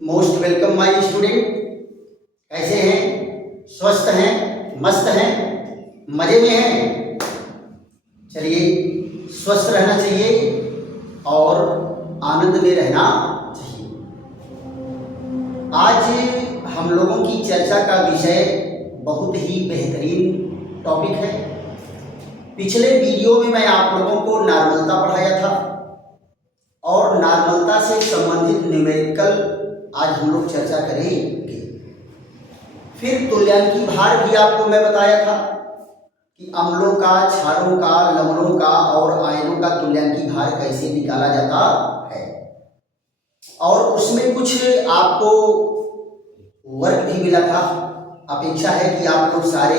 Most welcome my student. कैसे हैं? स्वस्थ हैं? मस्त हैं? मजे में हैं? चलिए, स्वस्थ रहना चाहिए और आनंद में रहना चाहिए। आज हम लोगों की चर्चा का विषय बहुत ही बेहतरीन टॉपिक है। पिछले वीडियो में मैं आप लोगों को नॉर्मलता पढ़ाया था और नॉर्मलता से संबंधित न्यूमेरिकल आज हम लोग चर्चा करेंगे। फिर तुल्यांकी भार भी आपको मैं बताया था कि अम्लों का, क्षारों का, लवणों का और आयनों का तुल्यांकी भार कैसे निकाला जाता है। और उसमें कुछ आपको वर्क भी मिला था। अपेक्षा है कि आप लोग सारे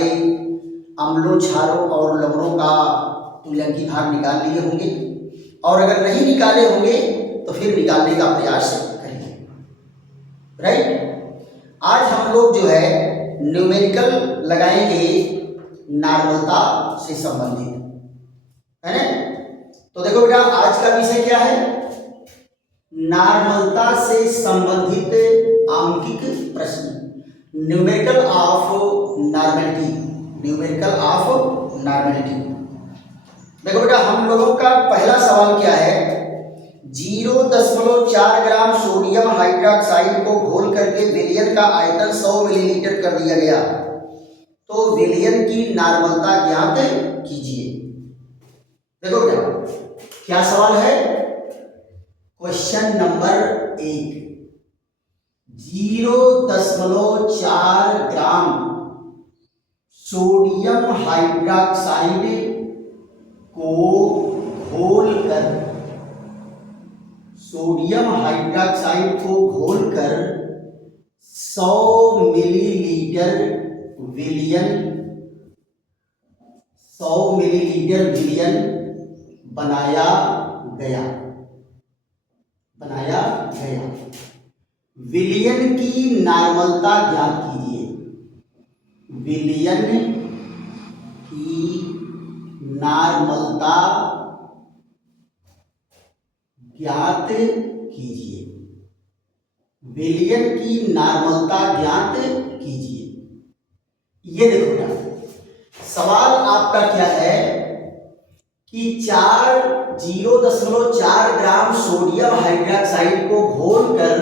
अम्लों, क्षारों और लवणों का तुल्यांकी भार निकाल लिए होंगे, और अगर नहीं निकाले होंगे तो फिर निकालने का प्रयास करिए। राइट, आज हम लोग जो है न्यूमेरिकल लगाएंगे नॉर्मलता से संबंधित, है ना। तो देखो बेटा, आज का विषय क्या है? नॉर्मलता से संबंधित आंकिक प्रश्न, numerical of normality. Numerical of normality. देखो बेटा, हम लोगों का पहला सवाल क्या है? 0.4 ग्राम सोडियम हाइड्रोक्साइड को घोल करके विलयन का आयतन 100 मिलीलीटर कर दिया गया, तो विलयन की नॉर्मलता ज्ञात कीजिए। देखो बेटा, क्या सवाल है? Question number 1, 0.4 gram sodium hydroxide को घोलकर, सोडियम हाइड्रोक्साइड को घोलकर 100 मिलीलीटर विलयन, 100 मिलीलीटर विलयन बनाया गया। विलयन की नॉर्मलता ज्ञात कीजिए। विलयन की नॉर्मलता ज्ञात कीजिए। विलयन की नॉर्मलता ज्ञात कीजिए। ये देखो ना, सवाल आपका क्या है कि 0.4 ग्राम सोडियम हाइड्रोक्साइड को घोलकर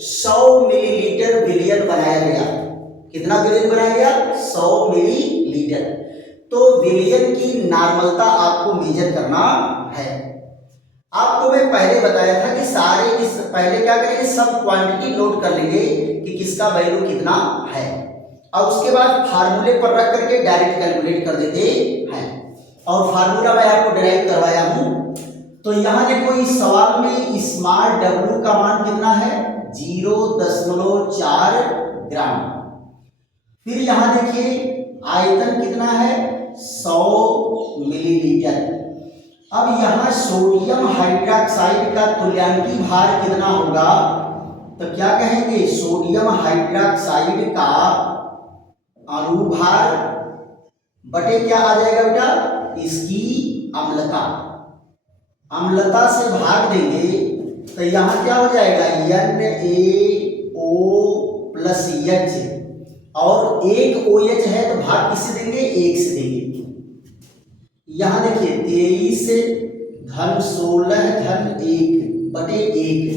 100 मिलीलीटर विलयन बनाया गया। कितना विलयन बनाया गया? 100 मिलीलीटर। तो विलयन की नॉर्मलता आपको मेजर करना है। आपको मैं पहले बताया था कि पहले क्या करेंगे, सब क्वांटिटी नोट कर लेंगे कि किसका वैल्यू कितना है, और उसके बाद फार्मूले पर रख करके डायरेक्ट कैलकुलेट कर देते हैं। और फार्मूला मैं आपको डिराइव करवाया हूं। तो यहां देखो, इस सवाल में स्मॉल w का मान कितना है? 0.4 ग्राम। फिर यहां देखिए आयतन कितना है? 100 मिलीलीटर। अब यहां सोडियम हाइड्रोक्साइड का तुल्यांकी भार कितना होगा? तो क्या कहेंगे? सोडियम हाइड्रोक्साइड का अनुभार बटे क्या आ जाएगा बेटा? इसकी अम्लता। अम्लता से भाग देंगे तो यहां क्या हो जाएगा? NaO प्लस H, और एक OH है तो भाग किससे देंगे? 1 से देंगे। यहां देखिए 23 धन 16 धन 1 बटे 1,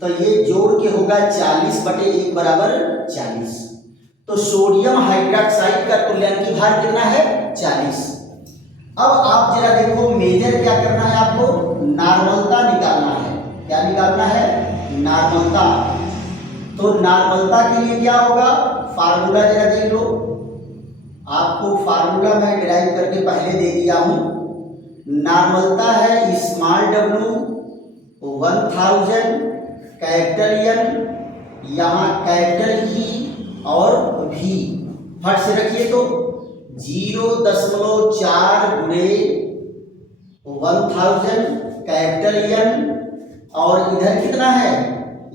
तो ये जोड़ के होगा 40 बटे 1 बराबर 40। तो सोडियम हाइड्रोक्साइड का तुल्यांकी भार कितना है? 40। अब आप जरा देखो, मेजर क्या करना है आपको? नॉर्मलता निकालना है। क्या निकालना है? नॉर्मलता। तो नॉर्मलता के लिए क्या होगा? फार्मूला जरा देख लो। आपको फार्मूला मैं डिराइव करके पहले दे दिया हूं। नॉर्मलता है स्मॉल w 1000 कैपिटल N, यहाँ कैपिटल E और V। फट से रखिए तो 0.4 गुणे 1000 कैपिटल N, और इधर कितना है?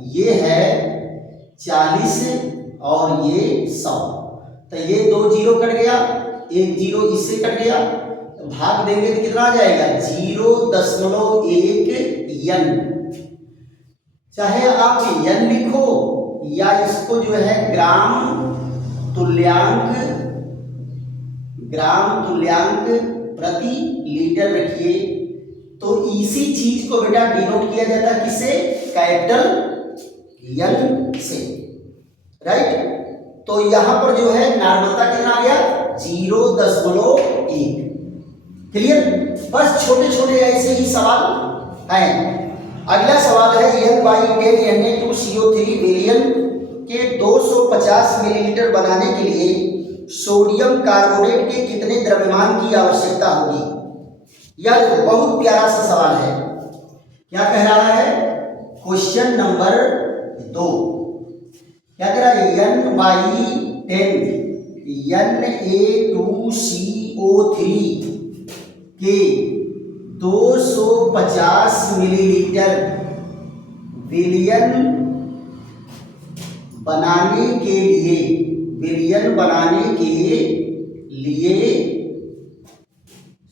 ये है 40 और ये 100। तो ये 2 जीरो कट गया, 1 जीरो इससे कट गया, भाग देंगे तो कितना आ जाएगा? 0.1 N। चाहे आप n लिखो या इसको जो है ग्राम तुल्यांक प्रति लीटर रखिए, तो इसी चीज को बेटा डिनोट किया जाता है किससे? कैपिटल N से, राइट। तो यहां पर जो है नॉर्मलता कितना आ गया? 0.1। क्लियर? बस छोटे छोटे ऐसे ही सवाल हैं। अगला सवाल है N/10 Na2CO3 विलयन के 250 मिलीलीटर बनाने के लिए सोडियम कार्बोनेट के कितने द्रव्यमान की आवश्यकता होगी? यह बहुत प्यारा सा सवाल है। क्या कह रहा है? क्वेश्चन नंबर 2 क्या कह रहा है? N/10 Na2CO3 के 250 मिलीलीटर विलयन बनाने के लिए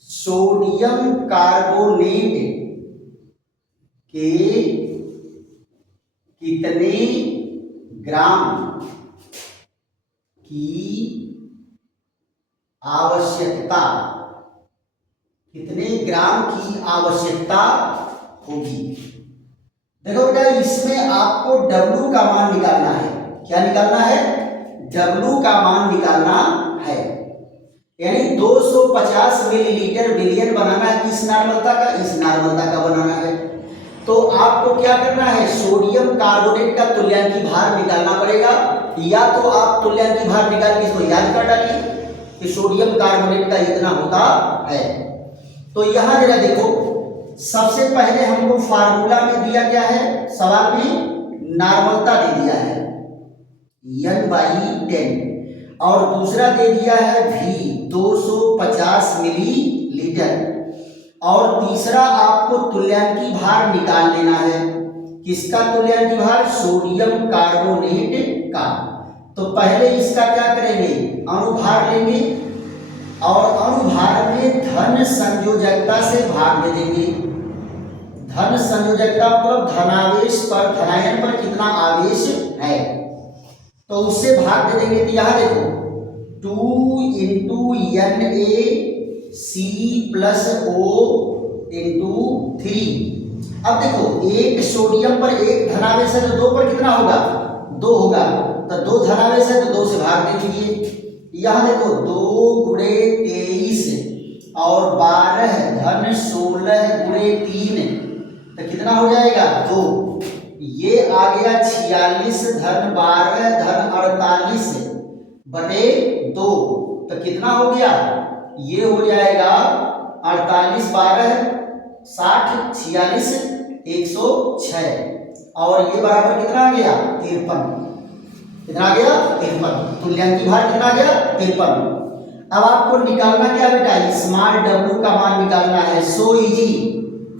सोडियम कार्बोनेट के कितने ग्राम की आवश्यकता होगी? देखो बेटा, इसमें आपको W का मान निकालना है। क्या निकालना है? W का मान निकालना है। यानी 250 मिलीलीटर विलयन बनाना है किस नॉर्मलता का? इस नॉर्मलता का बनाना है। तो आपको क्या करना है? सोडियम कार्बोनेट का तुल्यांकी भार निकालना पड़ेगा, या तो आप तुल्यांकी भार निकाल के इसको याद कर डालिए कि सोडियम कार्बोनेट का इतना होता है। तो यहां जरा देखो, सबसे पहले हमको फार्मूला में दिया क्या है? सवाल में नॉर्मलता दे दिया है N/10, और दूसरा दे दिया है V 250 मिलीलीटर, और तीसरा आपको तुल्यांकी भार निकाल लेना है। किसका तुल्यांकी भार? सोडियम कार्बोनेट का। तो पहले इसका क्या करेंगे? अणुभार लेंगे, और अणुभार में धन संयोजकता से भाग दे देंगे। धन संयोजकता मतलब धनावेश पर, धनायन पर कितना आवेश है, तो उससे भाग दे देंगे। तो यहां देखो 2 × NaCO3। अब देखो, एक सोडियम पर एक धनावेश है तो 2 पर कितना होगा? 2 होगा। तो 2 धनावेश है तो 2 से भाग दे दीजिए। यहां देखो 2 × 23 और 12 धन 16 × 3, तो कितना हो जाएगा? 2। ये आ गया 46 धन 12 धन 48 बटे 2, तो कितना हो गया? ये हो जाएगा 48 12 60 46 106, और ये बराबर कितना आ गया? 53। कितना आ गया? 53। तुल्यांकी भार कितना आ गया? 53। अब आपको निकालना क्या बेटा? स्मॉल w का मान निकालना है। सो इजी,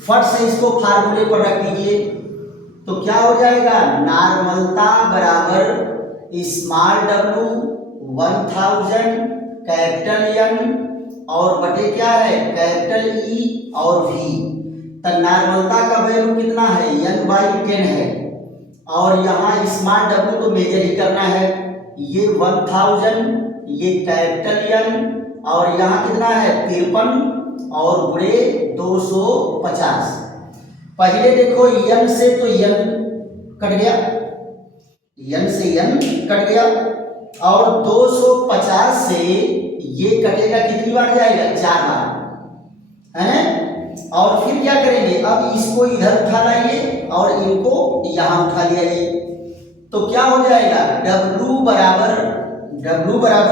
फट से इसको फार्मूले पर रख दीजिए। तो क्या हो जाएगा? नॉर्मलता बराबर स्मॉल w 1000 कैपिटल N और बटे क्या है? कैपिटल E और V। तो नॉर्मलता का वैल्यू कितना है? N/10 है, और यहाँ स्मॉल w तो मेजर ही करना है। ये 1000, ये कैपिटल N, और यहाँ कितना है? 53 और गुणे 250। पहले देखो N से तो N कट गया, N से N कट गया, और 250 से ये कटेगा कितनी बार जाएगा? 4 बार, है ना। और फिर क्या करेंगे? अब इसको इधर उठा लाइए और इनको यहां उठा लिया। तो क्या हो जाएगा? W बराबर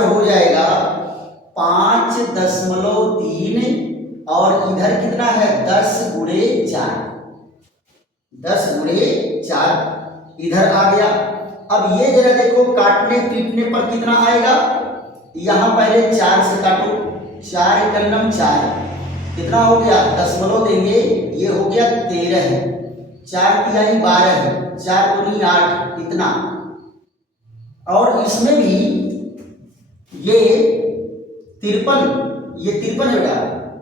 हो जाएगा 5.3, और इधर कितना है? 10 × 4, 10 × 4 इधर आ गया। अब ये जरा देखो, काटने पीटने पर कितना आएगा? यहां पहले 4 से काटो, 4 × 4 कितना हो गया? दशमलव देंगे, ये हो गया 13, 4 × 3 12, 4 × 2 8, इतना। और इसमें भी ये 53, ये 53 है बेटा,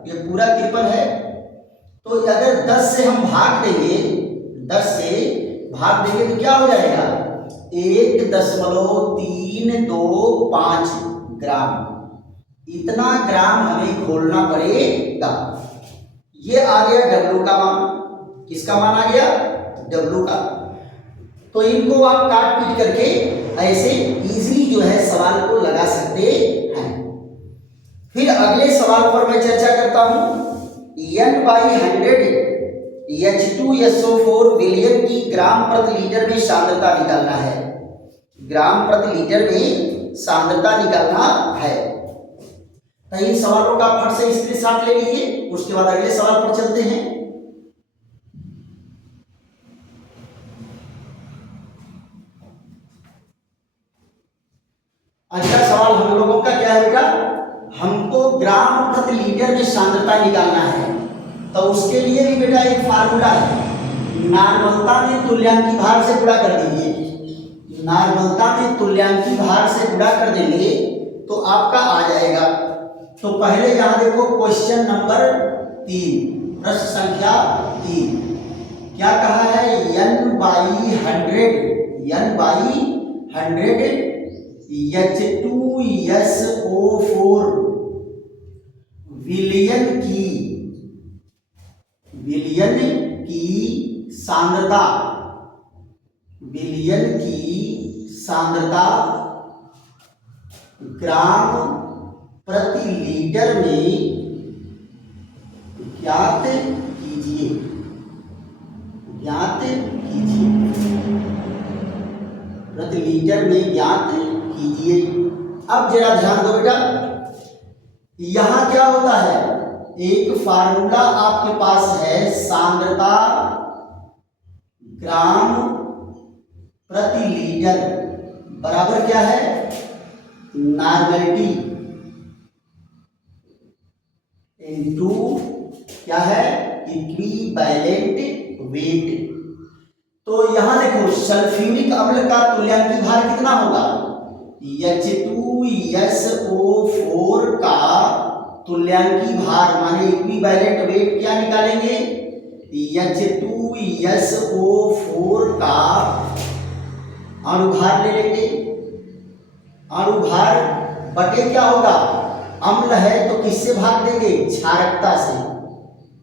ये पूरा 53 है। तो अगर 10 से हम भाग देंगे, 10 से भाग देंगे तो क्या हो जाएगा 1.325 ग्राम, इतना ग्राम हमें घोलना पड़ेगा। ये आ गया डब्ल्यू का मान। किसका मान आ गया डब्ल्यू का। तो इनको आप काट पीट करके ऐसे इजीली जो है सवाल को लगा सकते हैं। फिर अगले सवाल पर मैं चर्चा करता हूं। N/100 H2SO4 विलयन की ग्राम प्रति लीटर में सांद्रता निकालना है। ग्राम प्रति लीटर में सांद्रता निकालना है। तो इन सवालों का फट से स्क्रीनशॉट ले लीजिए, उसके बाद अगले सवाल पर चलते हैं। अगला सवाल हम लोगों का क्या है बेटा, हमको ग्राम प्रति लीटर में सांद्रता निकालना है। तो उसके लिए भी बेटा एक फार्मूला है, नॉर्मलता में तुल्यांकी भार से गुणा कर दीजिए। नॉर्मलता में तुल्यांकी भार से गुणा कर देंगे तो आपका आ जाएगा। तो पहले यहां देखो क्वेश्चन नंबर 3, प्रश्न संख्या 3 क्या कहा है, N/100 H2SO4 विलयन की सांद्रता ग्राम प्रति लीटर में ज्ञात कीजिए। प्रति लीटर में ज्ञात कीजिए। अब जरा ध्यान दो बेटा, यहां क्या होता है, एक फार्मूला आपके पास है, सांद्रता ग्राम प्रति लीटर बराबर क्या है, नॉर्मलिटी इनटू क्या है, इक्विवेलेंट वेट। तो यहां देखो सल्फ्यूरिक अम्ल का तुल्यांकी भार कितना होगा, H2SO4 का तुल्यांकी भार माने इक्विवेलेंट वेट क्या निकालेंगे, H2SO4 का अणुभार ले लेंगे। अणुभार बटे क्या होगा, अम्ल है तो किससे भाग देंगे, क्षारकता से।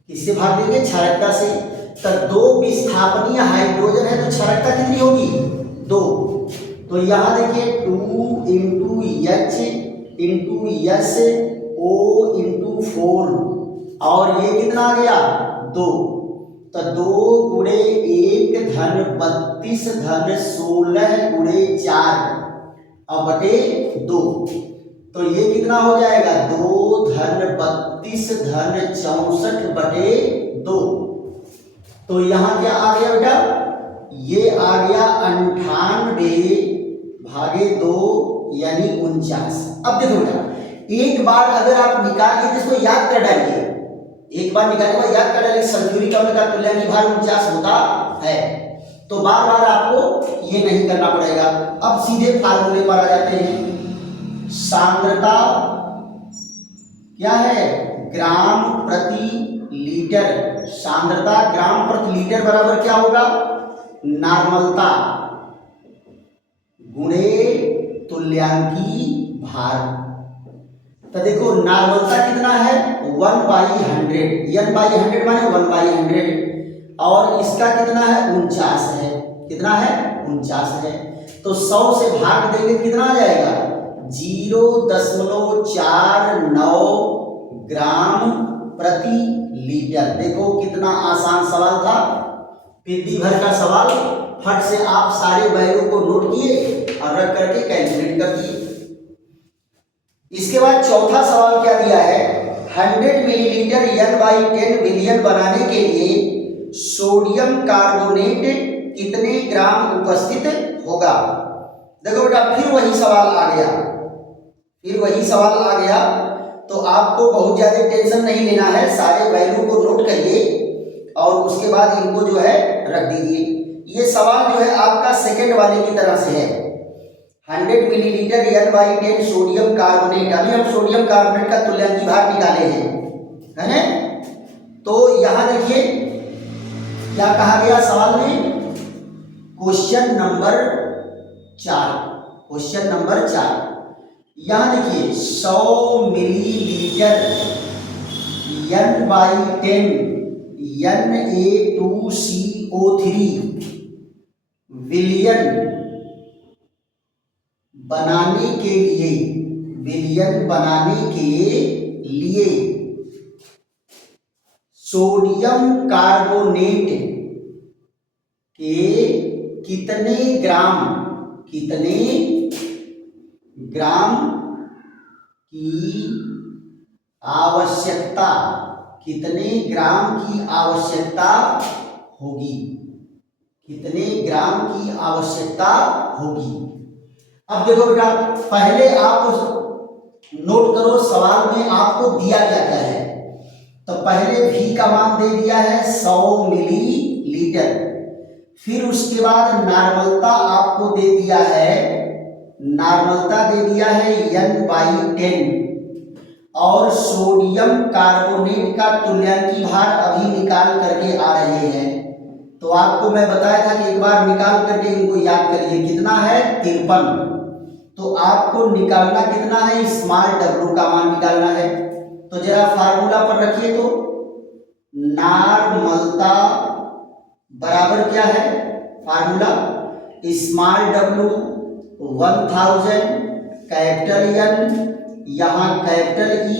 किससे भाग देंगे, क्षारकता से। तो 2 विस्थापनीय हाइड्रोजन है तो क्षारकता कितनी होगी, 2। तो यहां देखिए 2 × H × SO × 4 और ये कितना आ गया, 2। तो 2 × 1 धन 32 धन 16 × 4 और बटे 2। तो ये कितना हो जाएगा, 2 धन 32 धन 64 बटे 2। तो यहां क्या आ गया बेटा, ये आ गया 98/2 यानी 49। अब देखो बेटा, एक बार अगर आप निकाल के इसको याद कर डालिए, एक बार निकालने के बाद याद कर डालिए सल्फ्यूरिक अम्ल का तुल्यांकी भार 49 होता है। तो बार बार आपको ये नहीं करना पड़ेगा। अब सीधे फार्मूले पर आ जाते हैं। सांद्रता क्या है, ग्राम प्रति लीटर। सांद्रता ग्राम प्रति लीटर बराबर क्या होगा, नॉर्मलता गुणे तुल्यांकी भार। तो देखो नॉर्मलता कितना है, 1/100, N/100 माने 1/100 और इसका कितना है, 49 है। कितना है, 49 है। तो 100 से भाग देंगे कितना आ जाएगा, 0.49 ग्राम प्रति लीटर। देखो कितना आसान सवाल था, पिद्दी भर का सवाल। फट से आप सारे वैल्यू को नोट किए और रख करके कैलकुलेट कर दिए। इसके बाद चौथा सवाल क्या दिया है, 100 मिलीलीटर N/10 विलयन बनाने के लिए सोडियम कार्बोनेट कितने ग्राम उपस्थित होगा। देखो बेटा फिर वही सवाल आ गया। तो आपको बहुत ज्यादा टेंशन नहीं लेना है, सारे वैल्यू को नोट करिए और उसके बाद इनको जो है रख दीजिए। ये सवाल जो है आपका सेकंड वाले की तरफ से है। 100 मिलीलीटर N/10 सोडियम कार्बोनेट, अभी हम सोडियम कार्बोनेट का तुल्यांकी भार निकाले हैं, है ना। तो यहां देखिए क्या कहा गया सवाल में, क्वेश्चन नंबर 4, क्वेश्चन नंबर 4, यहाँ देखिए 100 मिलीलीटर N/10 Na2CO3 विलयन बनाने के लिए, विलयन बनाने के लिए सोडियम कार्बोनेट के कितने ग्राम की आवश्यकता, कितने ग्राम की आवश्यकता होगी, कितने ग्राम की आवश्यकता होगी। अब देखो बेटा, पहले आप नोट करो सवाल में आपको दिया क्या क्या है। तो पहले V का मान दे दिया है 100 मिलीलीटर, फिर उसके बाद नॉर्मलता आपको दे दिया है, नॉर्मलता दे दिया है N/10, और सोडियम कार्बोनेट का तुल्यांकी भार अभी निकाल करके आ रहे हैं। तो आपको मैं बताया था कि एक बार निकाल करके इनको याद करिए, कितना है 53। तो आपको निकालना कितना है, स्मॉल w का मान निकालना है। तो जरा फार्मूला पर रखिए, तो नॉर्मलता बराबर क्या है, formula small w 1000 capital N, यहाँ कैपिटल E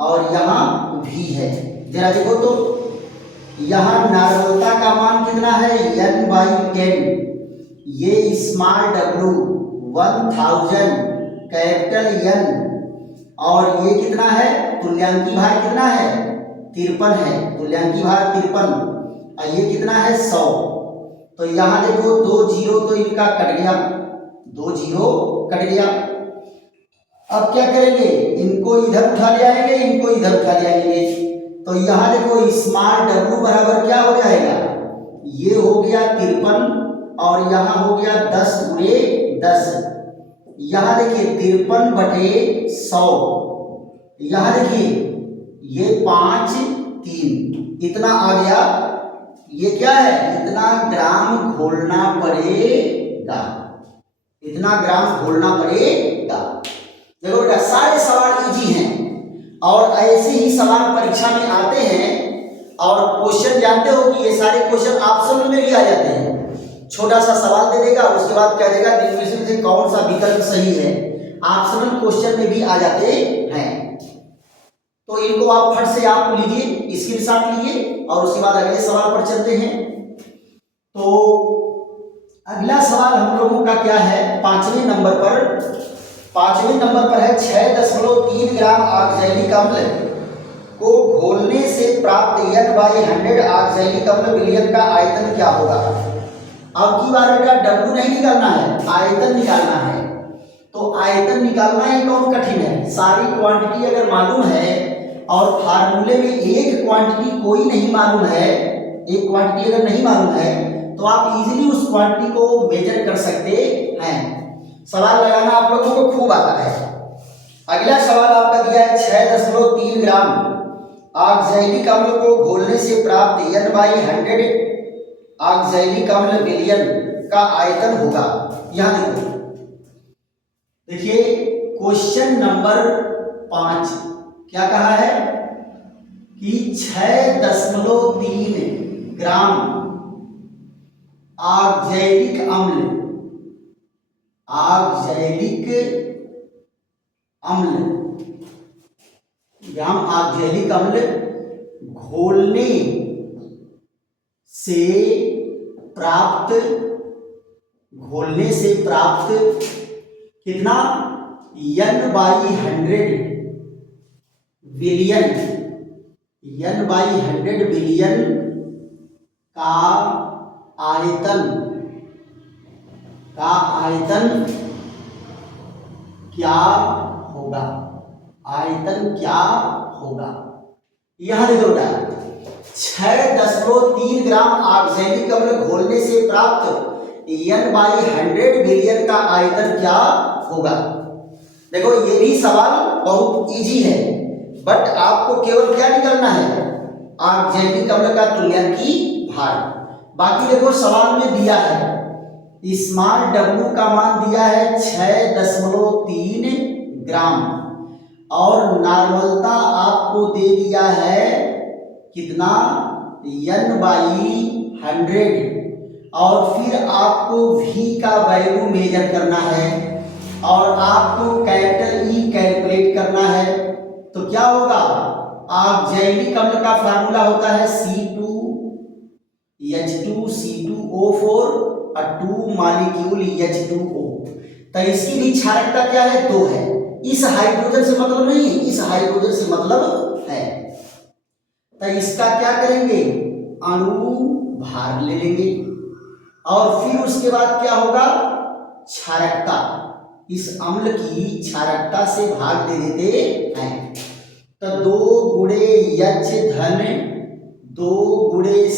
और यहाँ V है। जरा देखो तो यहाँ नॉर्मलता का मान कितना है N/10, ये स्मॉल w 1000 कैपिटल N, और ये कितना है, तुल्यांकी भार कितना है 53 है, तुल्यांकी भार 53, और ये कितना है 100। तो यहाँ देखो 2 जीरो तो इनका कट गया, 2 जीरो कट गया। अब क्या करेंगे, इनको इधर उठा ले आएंगे, इनको इधर उठा ले आएंगे। तो यहाँ देखो स्मॉल w बराबर क्या हो जाएगा, ये हो गया 53 और यहाँ हो गया 10 गुणे 10। यहाँ देखिए 53/100, यहाँ देखिए ये 5 3 इतना आ गया। ये क्या है, इतना ग्राम घोलना पड़ेगा, इतना ग्राम घोलना पड़ेगा। देखो बेटा, सारे सवाल इजी हैं और ऐसे ही सवाल परीक्षा में आते हैं। और क्वेश्चन जानते हो कि ये सारे क्वेश्चन ऑप्शन में भी आ जाते हैं। छोटा सा सवाल दे देगा, उसके बाद कह देगा निम्नलिखित में से कौन सा विकल्प सही है। ऑप्शनल क्वेश्चन में भी आ जाते हैं। तो इनको आप फट से आप लीजिए, स्क्रीनशॉट लीजिए और उसके बाद अगले सवाल पर चलते हैं। तो अगला सवाल हम लोगों का क्या है, 5वें नंबर पर है 6.3 ग्राम ऑक्सैलिक अम्ल को घोलने से प्राप्त N/100 ऑक्सैलिक अम्ल विलयन का आयतन क्या होगा। अब की बार बेटा W नहीं निकालना है, आयतन निकालना है। तो आयतन निकालना ही कौन कठिन है, सारी क्वांटिटी अगर मालूम है और फार्मूले में एक क्वांटिटी कोई नहीं मालूम है, एक क्वांटिटी अगर नहीं मालूम है तो आप इजीली उस क्वांटिटी को मेजर कर सकते हैं। सवाल लगाना आप लोगों को खूब आता है। अगला सवाल आपका दिया है 6.3 ग्राम ऑक्सैलिक अम्ल को घोलने से प्राप्त N/100 ऑक्सैलिक अम्ल विलयन का आयतन होगा। यहां देखिए क्वेश्चन नंबर 5 क्या कहा है कि 6.3 ग्राम ऑक्सैलिक अम्ल ग्राम ऑक्सैलिक अम्ल घोलने से प्राप्त कितना N/100 बिलियन का आयतन क्या होगा, यहां देखो बेटा 6.3 ग्राम ऑक्सैलिक अम्ल घोलने से प्राप्त N/100 बिलियन का आयतन क्या होगा। देखो ये भी सवाल बहुत इजी है, बट आपको केवल क्या निकालना है, ऑक्सैलिक अम्ल का तुल्यांकी भार। बाकी देखो सवाल में दिया है स्मॉल w का मान दिया है 6.3 ग्राम और नॉर्मलता आपको दे दिया है कितना n/100 और फिर आपको v का वैल्यू मेजर करना है और आपको कैपिटल E कैलकुलेट करना है। तो क्या होगा, आप जैविक अम्ल का फार्मूला होता है C2H2CO4 और 2 मॉलिक्यूल H2O। तो इसकी भी क्षारकता क्या है, 2 है। इस हाइड्रोजन से मतलब नहीं है, इस हाइड्रोजन से मतलब है। तो इसका क्या करेंगे, अणु भार ले लेंगे और फिर उसके बाद क्या होगा, क्षारकता, इस अम्ल की क्षारकता से भाग दे देते हैं। तो 2 गुणे H धन 2 गुणे C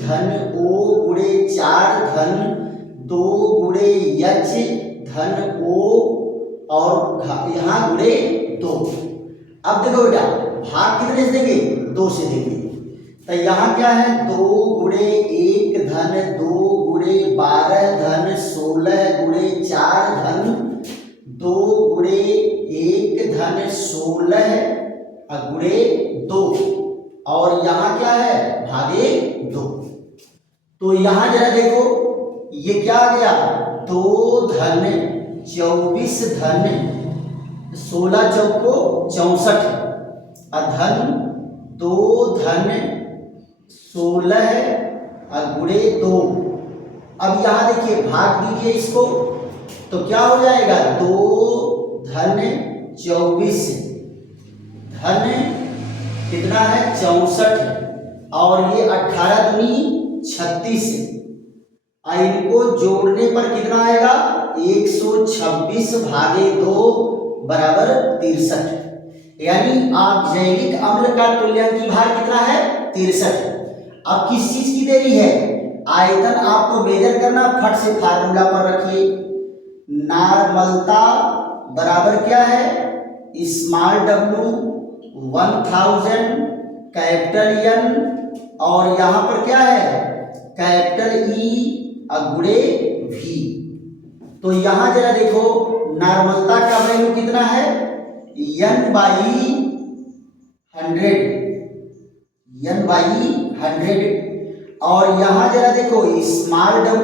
धन O गुणे 4 धन 2 गुणे H धन O और यहाँ गुणे 2। अब देखो बेटा भाग कितने से देंगे, 2 से देंगे। तो यहाँ क्या है, 2 गुणे 1 धन 2 गुणे 12 धन 16 गुणे 4 धन 2 गुणे 1 धन 16 गुणे 2 और यहाँ क्या है, भागे 2। तो यहाँ जरा देखो ये क्या आ गया, 2 धन 24 धन 16 चौको 64 धन 2 धन 16 गुणे 2। अब यहाँ देखिए भाग दीजिए इसको, तो क्या हो जाएगा, 2 धन 24 धन कितना है 64 और ये 18 दूनी 36। इनको जोड़ने पर कितना आएगा, 126 भागे 2 बराबर 63। यानी आप जैविक अम्ल का तुल्यांकी भार कितना है, 63। अब किस चीज की देरी है, आयतन आपको मेजर करना, फट से फार्मूला पर रखिए। नॉर्मलता बराबर क्या है, स्मॉल w 1000 कैपिटल N और यहाँ पर क्या है, कैपिटल E गुणे V। तो यहाँ जरा देखो नॉर्मलता का वैल्यू कितना है, n/100 और यहाँ जरा देखो स्मॉल w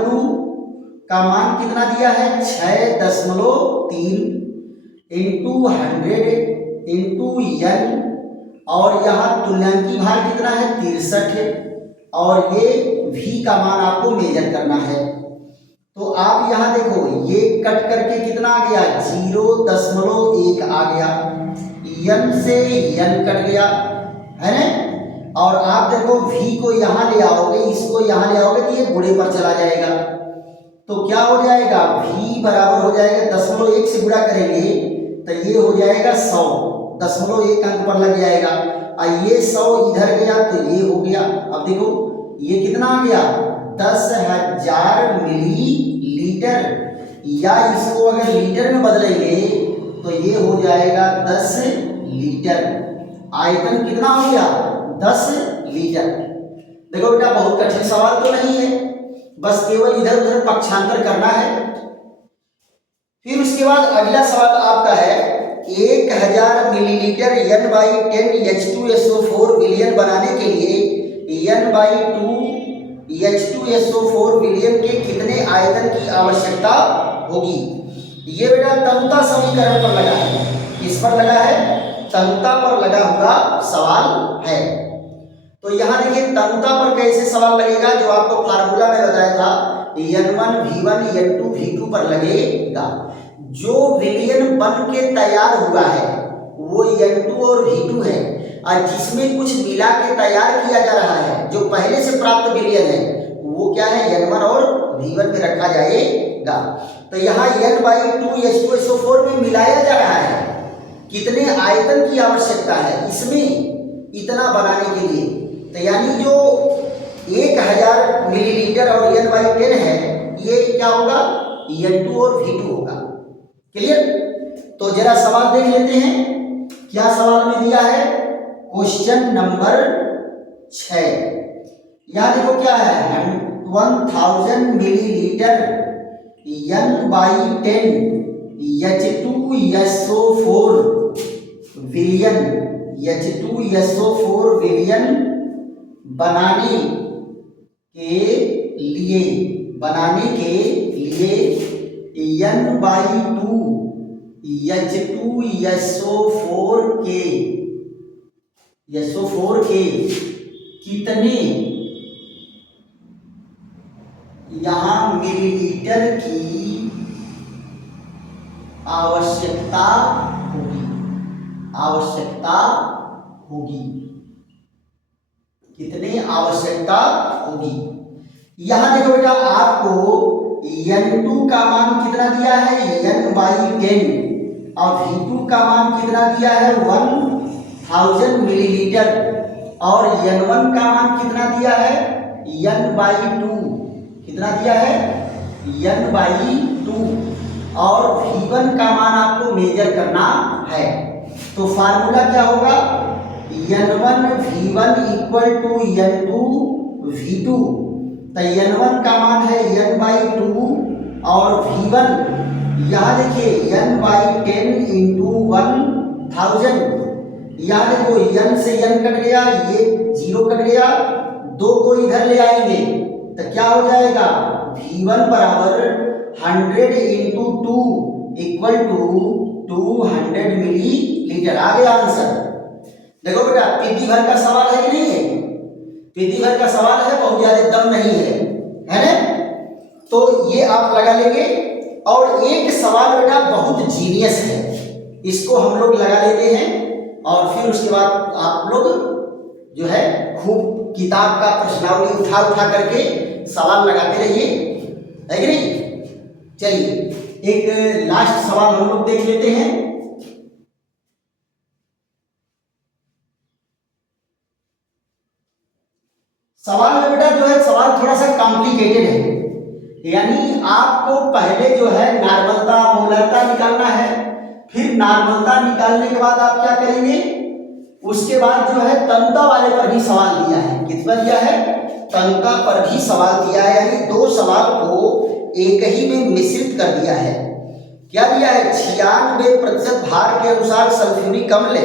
का मान कितना दिया है, 6.3 इंटू 100 इंटू n और यहाँ तुल्यांकी भार कितना है, 63 और ये v का मान आपको मेजर करना है। तो आप यहाँ देखो ये कट करके कितना आ गया, 0.1 आ गया, n से n कट गया है ना। और आप देखो v को यहाँ ले आओगे, इसको यहाँ ले आओगे तो ये गुणे पर चला जाएगा। तो क्या हो जाएगा, v बराबर हो जाएगा 0.1 से गुणा करेंगे तो ये हो जाएगा 100, 0.1 अंक पर लग जाएगा और ये 100 इधर गया तो ये हो गया। अब देखो ये कितना आ गया, 10,000 मिलीलीटर, या इसको अगर लीटर में बदलेंगे तो ये हो जाएगा 10 लीटर। आयतन कितना हो गया, 10 लीटर। देखो बेटा बहुत कठिन सवाल तो नहीं है, बस केवल इधर उधर पक्षांतर करना है। फिर उसके बाद अगला सवाल आपका है, 1000 मिलीलीटर n/10 H2SO4 विलयन बनाने के लिए n/2 H2SO4 विलयन के कितने आयतन की आवश्यकता होगी। ये बेटा तनुता समीकरण पर लगा है, किस पर लगा है, तनुता पर लगा हुआ सवाल है। तो यहाँ देखिए तनुता पर कैसे सवाल लगेगा, जो आपको फार्मूला में बताया था n1 v1 n2 v2 पर लगेगा। जो विलयन बन के तैयार हुआ है वो n2 और v2 है और जिसमें कुछ मिला के तैयार किया जा रहा है, जो पहले से प्राप्त विलयन है वो क्या है, n1 और v1 में रखा जाएगा। तो यहाँ n/2 H2SO4 में मिलाया जा रहा है, कितने आयतन की आवश्यकता है इसमें इतना बनाने के लिए। तो यानी जो 1000 मिलीलीटर और n/10 है ये क्या होगा, n2 और v2 होगा। क्लियर। तो जरा सवाल देख लेते हैं, क्या सवाल में दिया है, क्वेश्चन नंबर 6। यहाँ देखो क्या है, 1000 मिलीलीटर N/10 H2SO4 विलयन H2SO4 विलयन बनाने के लिए N/2 H2SO4 के कितने यहाँ मिलीलीटर की आवश्यकता होगी कितने आवश्यकता होगी। यहां देखो बेटा आपको N2 का मान कितना दिया है N/10 और V2 का मान कितना दिया है 1000 मिलीलीटर और N1 का मान कितना दिया है N/2 कितना दिया है N/2 और V1 का मान आपको मेजर करना है। तो फार्मूला क्या होगा N1 V1 equal to N2 V2। तो N1 का मान है N/2 और V1 यहाँ देखिए N/10 इंटू 1000। यहाँ देखो N से N कट गया, ये 0 कट गया, 2 को इधर ले आएंगे तो क्या हो जाएगा V1 बराबर 100 इंटू 2 इक्वल टू 200 मिलीलीटर। आ गया आंसर। देखो बेटा पेटी भर का सवाल है कि नहीं है, पेटी भर का सवाल है, बहुत ज्यादा दम नहीं है ना। तो ये आप लगा लेंगे। और एक सवाल बेटा बहुत जीनियस है, इसको हम लोग लगा लेते हैं और फिर उसके बाद आप लोग जो है खूब किताब का प्रश्नावली उठा करके सवाल लगाते रहिए, है कि नहीं। चलिए एक लास्ट सवाल हम लोग देख लेते हैं। सवाल में बेटा जो है सवाल थोड़ा सा कॉम्प्लिकेटेड है, यानी आपको पहले जो है नॉर्मलता मोलरता निकालना है, फिर नॉर्मलता निकालने के बाद आप क्या करेंगे, उसके बाद जो है तंता वाले पर भी सवाल दिया है। किस पर दिया है, तंता पर भी सवाल दिया है, यानी 2 सवाल को एक ही में मिश्रित कर दिया है। क्या दिया है 96% भार के अनुसार सल्फ्यूरिक अम्ल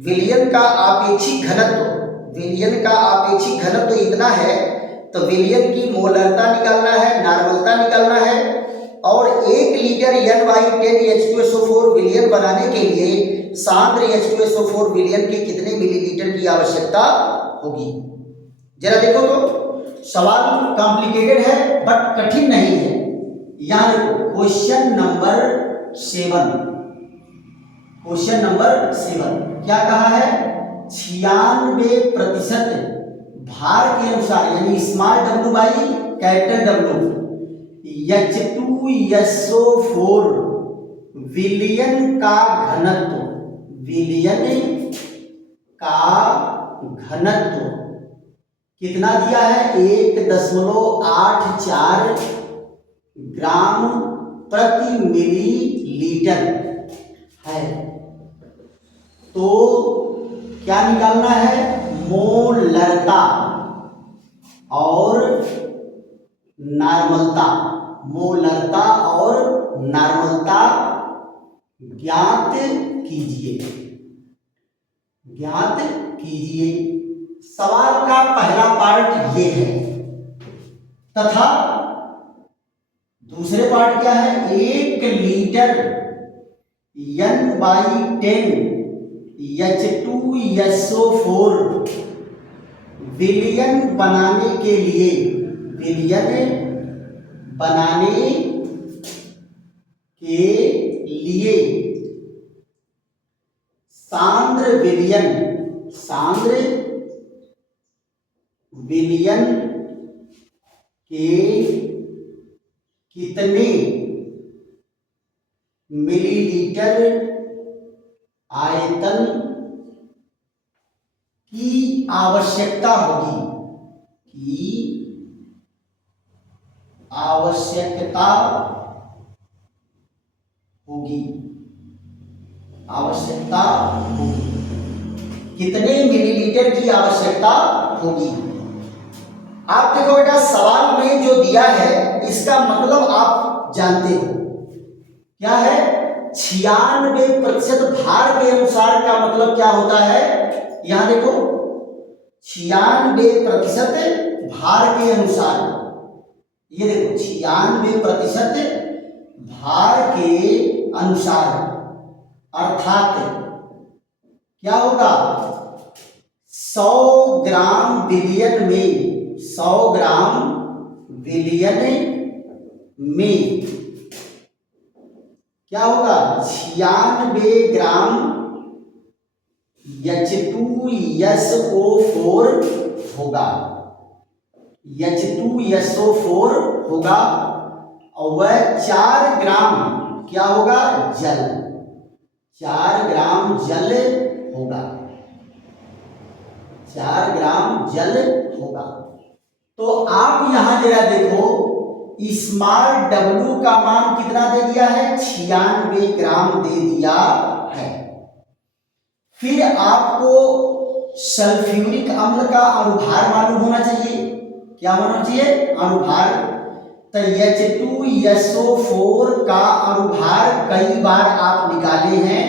विलयन का आपेक्षिक घनत्व इतना है, तो विलयन की मोलरता निकालना है, नॉर्मलता निकालना है और 1 लीटर N/10 H2SO4 विलयन बनाने के लिए सांद्र H2SO4 विलयन के कितने मिलीलीटर की आवश्यकता होगी। जरा देखो तो सवाल कॉम्प्लिकेटेड है बट कठिन नहीं है। यहां देखो क्वेश्चन नंबर 7 क्या कहा है 96% भार के अनुसार यानी small w by capital W H2SO4 विलयन का घनत्व कितना दिया है 1.84 ग्राम प्रति मिलीलीटर है। तो क्या निकालना है मोलरता और नॉर्मलता ज्ञात कीजिए। सवाल का पहला पार्ट ये है तथा दूसरे पार्ट क्या है 1 लीटर N/10 H2SO4 विलयन बनाने के लिए सांद्र विलयन के कितने मिलीलीटर आयतन की आवश्यकता होगी कितने मिलीलीटर की आवश्यकता होगी। आप देखो बेटा सवाल में जो दिया है इसका मतलब आप जानते हो क्या है? 96% भार के अनुसार का मतलब क्या होता है? यहां देखो 96% भार के अनुसार, ये देखो 96% भार के अनुसार, अर्थात क्या होगा? 100 ग्राम बिलियन में, 100 ग्राम बिलियन में क्या होगा? 96 ग्राम H2SO4 होगा, H2SO4 होगा, और वह 4 ग्राम क्या होगा? जल, 4 ग्राम जल होगा, 4 ग्राम जल होगा। तो आप यहां जरा देखो, स्मॉल w का मान कितना दे दिया है? 96 ग्राम दे दिया है। फिर आपको सल्फ्यूरिक अम्ल का अनुभार मालूम होना चाहिए। क्या होना चाहिए? अनुभार। तो H2SO4 का अनुभार कई बार आप निकाले हैं,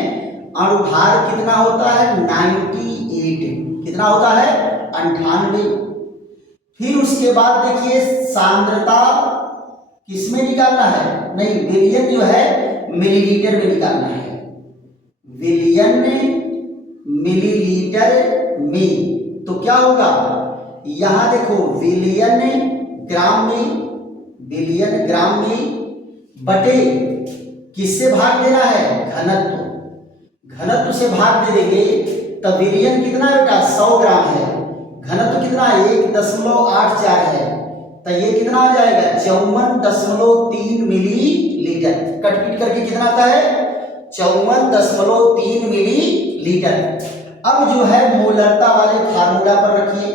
अनुभार कितना होता है? 98। कितना होता है? 98। फिर उसके बाद देखिए सांद्रता किसमें निकालना है? नहीं, विलियन जो है मिलीलीटर में निकालना है, विलियन मिलीलीटर में। तो क्या होगा? यहां देखो विलियन ग्राम में, विलियन ग्राम में बटे किससे भाग देना है? घनत्व, घनत्व से भाग दे देंगे। तो विलियन कितना बेटा? 100 ग्राम है, घनत्व कितना? 1.84 है, तो ये कितना आ जाएगा? 54.3 मिलीलीटर। कटपीट करके कितना आता है? 54.3 मिलीलीटर। अब जो है मोलरता वाले फार्मूला पर रखिए।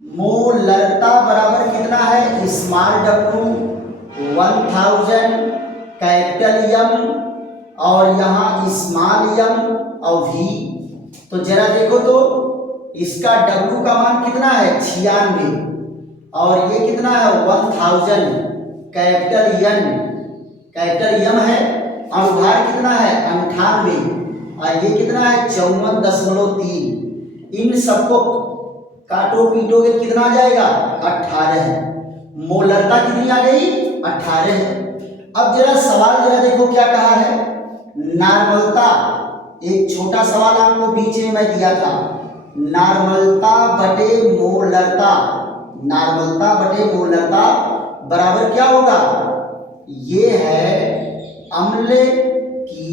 मोलरता बराबर कितना है? स्मॉल w 1000 कैपिटल M और यहाँ स्मॉल m और v। तो जरा देखो तो इसका W का मान कितना है? 96 और ये कितना है? 1000 कैपिटल N, कैपिटल M है। अनुभार कितना है? 98 और ये कितना है? 54.3। इन सबको काटो पीटोगे कितना आ जाएगा? 18। मोलरता कितनी आ गई? 18 है। अब जरा सवाल जरा देखो क्या कहा है? नॉर्मलता, एक छोटा सवाल आपको बीच में मैं दिया था, नॉर्मलता बटे मोलरता, नॉर्मलता बटे मोलरता बराबर क्या होगा? ये है अम्ल की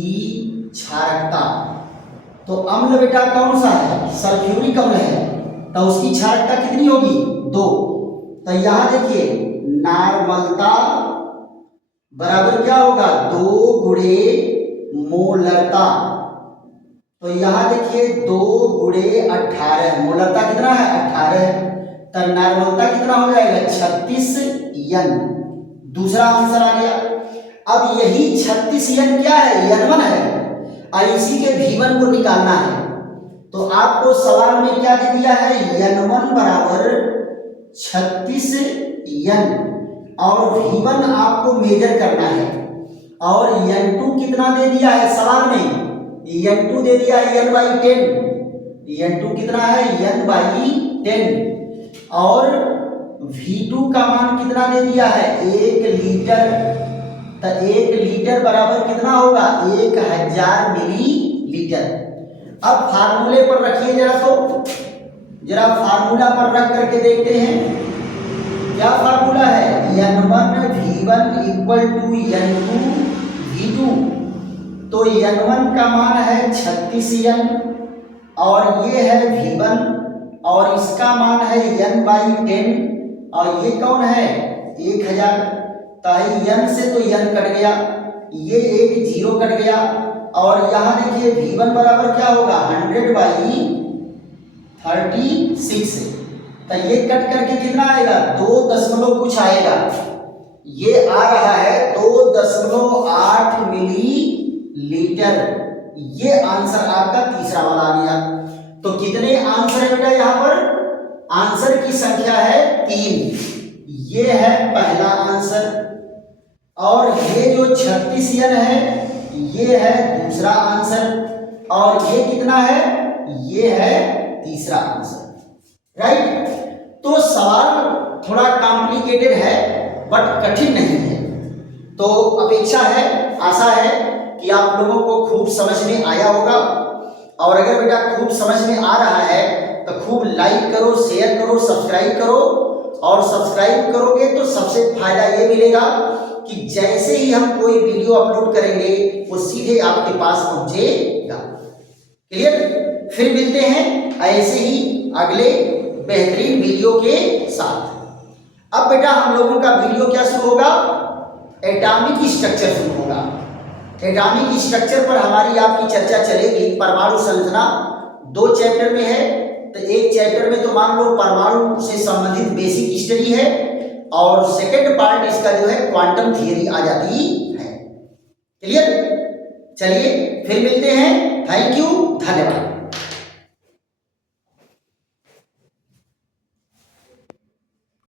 क्षारकता। तो अम्ल बेटा कौन सा है? सल्फ्यूरिक अम्ल है, तो उसकी क्षारकता कितनी होगी? 2। तो यहां देखिए नॉर्मलता बराबर क्या होगा? 2 गुणे मोलरता। तो यहां देखिए 2 गुणे 18, मोलरता कितना है? 18। तो नॉर्मलता कितना हो जाएगा? 36 N। दूसरा आंसर आ गया। अब यही 36 N क्या है? N1 है और इसी के V1 को निकालना है। तो आपको सवाल में क्या दे दिया है? N1 बराबर 36 N और V1 आपको मेजर करना है। और N2 कितना दे दिया है सवाल में? N2 दे दिया है N/10। N2 कितना है? N/10। और V2 का मान कितना दे दिया है? 1 लीटर। तो 1 लीटर बराबर कितना होगा? 1000 मिलीलीटर। अब फार्मूले पर रखिए जरा, तो जरा फार्मूला पर रख करके देखते हैं क्या फार्मूला है? N1 V1 equal to N2 V2। तो N1 का मान है 36 N और ये है V1 और इसका मान है N/10 और ये कौन है? 1000। तो N से तो N कट गया, ये एक 0 कट गया और यहाँ देखिए V1 बराबर क्या होगा? 100/36। तो ये कट करके कितना आएगा? 2 दशमलव कुछ आएगा। ये आ रहा है 2.8 मिलीलीटर। ये आंसर आपका तीसरा वाला आ गया। तो कितने आंसर है बेटा? यहाँ पर आंसर की संख्या है 3। ये है पहला आंसर, और ये जो 36n है ये है दूसरा आंसर, और ये कितना है, ये है तीसरा आंसर। राइट। तो सवाल थोड़ा कॉम्प्लिकेटेड है बट कठिन नहीं है। तो अपेक्षा है, आशा है कि आप लोगों को खूब समझ में आया होगा। और अगर बेटा खूब समझ में आ रहा है तो खूब लाइक करो, शेयर करो, सब्सक्राइब करो। और सब्सक्राइब करोगे तो सबसे फायदा ये मिलेगा कि जैसे ही हम कोई वीडियो अपलोड करेंगे वो सीधे आपके पास पहुंचेगा। क्लियर। फिर मिलते हैं ऐसे ही अगले बेहतरीन वीडियो के साथ। अब बेटा हम लोगों का वीडियो क्या शुरू होगा, एटॉमिक स्ट्रक्चर शुरू होगा। एटॉमिक स्ट्रक्चर पर हमारी आपकी चर्चा चलेगी। परमाणु संरचना 2 चैप्टर में है, तो एक चैप्टर में तो मान लो परमाणु से संबंधित बेसिक स्टडी है, और सेकंड पार्ट इसका जो है क्वांटम थियरी आ जाती है। क्लियर। चलिए फिर मिलते हैं। थैंक यू, धन्यवाद।